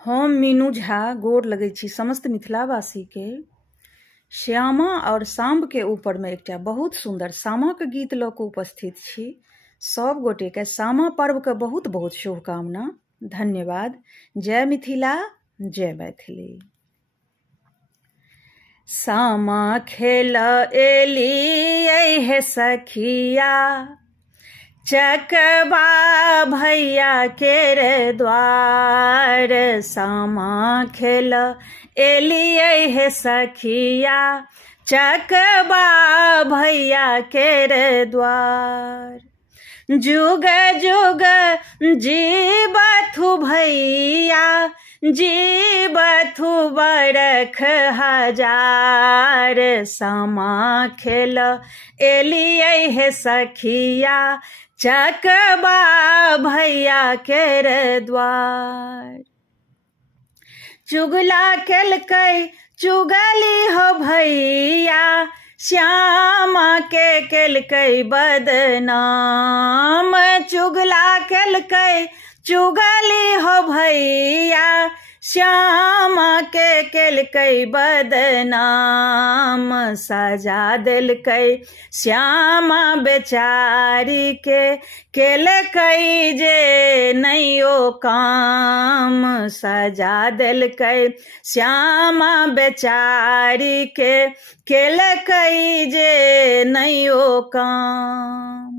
हम मीनू झा गोर लगै छी समस्त मिथिलावासी के। श्यामा और सांब के ऊपर में एकटा बहुत सुंदर सामा के गीत लऽ कऽ उपस्थित छी। सब गोटे के सामा पर्व के बहुत बहुत शुभकामना। धन्यवाद। जय मिथिला, जय मैथिली। सामा खेल एली हे सखिया, चकबा भैया केर द्वार। सामा खेल एलियै हे सखिया, चकबा भैया केर द्वार। जुग जुग जीबथु भैया, जीबथु बरख हजार। सामा खेल एलियै हे सखिया, चकबा भैया केर द्वार। चुगला केलकै चुगली हो भैया, श्यामा के केलकै बदनाम। चुगला केलकै चुगली हो भैया, श्यामा के केलकै बदनाम। सजा देलकै श्यामा बेचारी के, केलकै जे नैयो काम। सजा देलकै श्यामा बेचारी के, केलकै जे नैयो काम।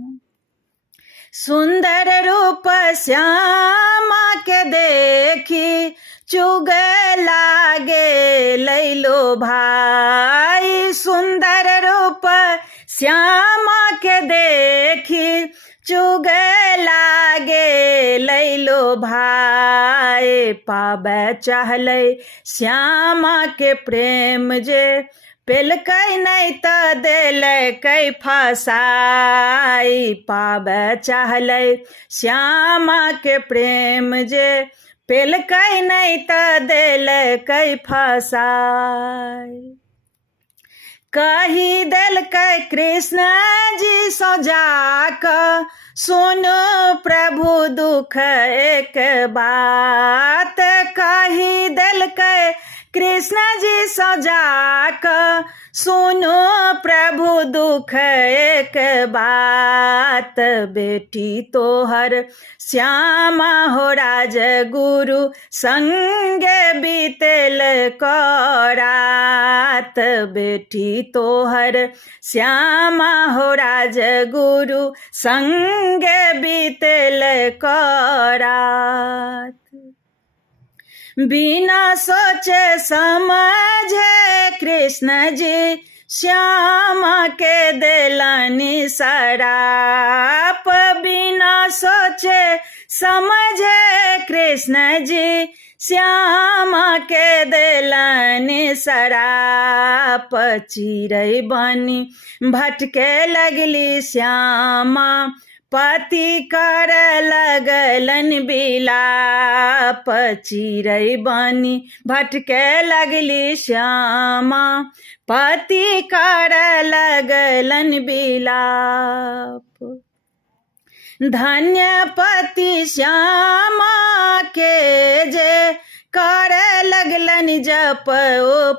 सुंदर रूप श्यामा के देखी, चुगला गेलै लो भाई। सुंदर रूप श्यामा के देखी, चुगला गेलै लो भाई। पाबै चाहलै श्यामा के प्रेम जे, पेलकै नहीं तऽ देलकै फसाई। पाबै चाहलै श्यामा के प्रेम जे, पेलकै नहीं तऽ देलकै फसाई। कही देलकै कृष्ण जी सो जाकऽ, सुनु प्रभु दुख एक बात। कही देलकै कृष्ण जी सो जाकऽ, सुनु प्रभु दुख एक बात। बेटी तोहर श्यामा हो राजगुरु, संगे बीतेल को रात। बेटी तोहर श्यामा हो राजगुरु, संगे बीतेल को रात। बिना सोचे समझे कृष्ण जी, श्यामा के देलनि सराप। बिना सोचे समझे कृष्ण जी, श्यामा के देलनि सराप। चिड़ै बनी भटके लगली श्यामा, पति कर लगलन बिलाप। चिड़ै बनी भटके लगली श्यामा, पति कर लगलन बिलाप। धन्य पति श्यामा के जे, कर लगलन जप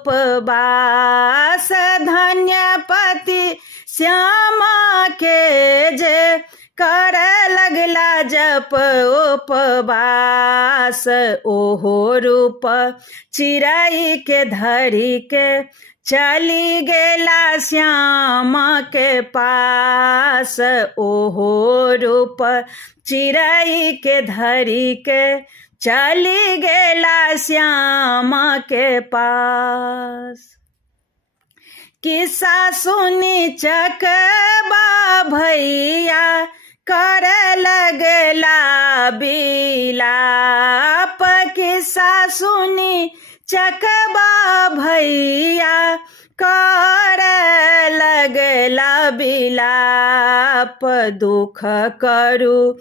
उपवास। धन्य पति श्यामा के जे, कर लगला जप उपवास। ओहो रूप चिड़ै के धरी के, चली गेला श्यामा के पास। ओहो रूप चिड़ै के धरी के, चली गेला श्यामा के पास। किस्सा सुनी चकबा भैया, कर लगला बिलाप। किस्सा सुनी चकबा भैया, कर लगला बिलाप। दुख करू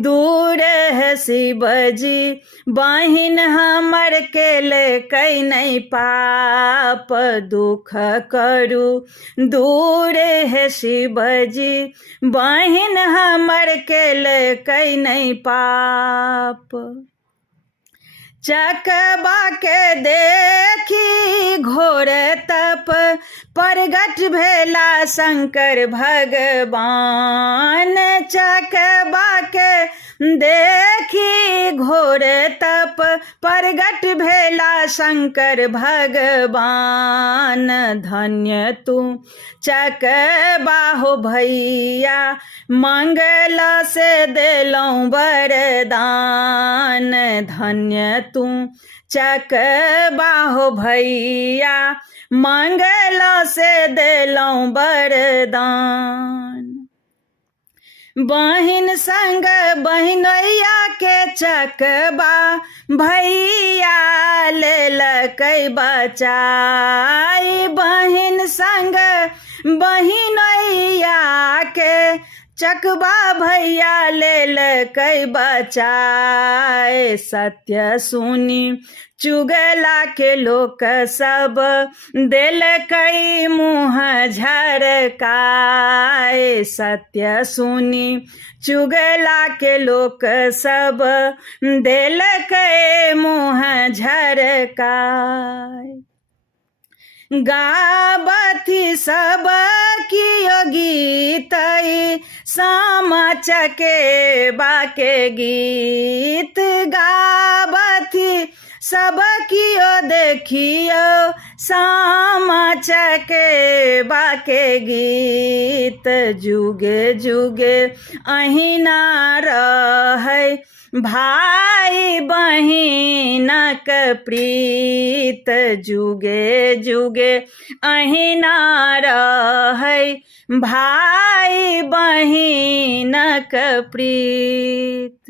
दूर है शिवजी, बहिन हमर केलकै नहीं पाप। दुख करू दूर है शिवजी, बहिन हमर केलकै नहीं पाप। चकबा के देखी घोर तप प्रगट भेला शंकर भगवान। चकबा के देखी घोर तप प्रगट भेला शंकर भगवान। धन्य तू चकबा हो भैया मंगल से देलौं वरदान। धन्य तू चकबा हो भैया मंगल से देलौं वरदान। बहिन संग बहिनैया के चकबा भैया लेलकै बचाई। बहिन संग बहिनैया के चकबा भैया लेलकै बचाए। सत्य सुनी चुगला के लोक सब देलकै मुँह झरकाए। सत्य सुनी चुगला के लोक सब देलकै मुँह झरकाए। गाबथि सब कियो गीत सामा चकेबा के गीत। गाबथि सब कियो देखियो सामा चकेबा के गीत। जुगे जुगे अहिना रहै भाई बहिनक प्रीत। जुगे जुगे अहिना रहै भाई बहिनक प्रीत।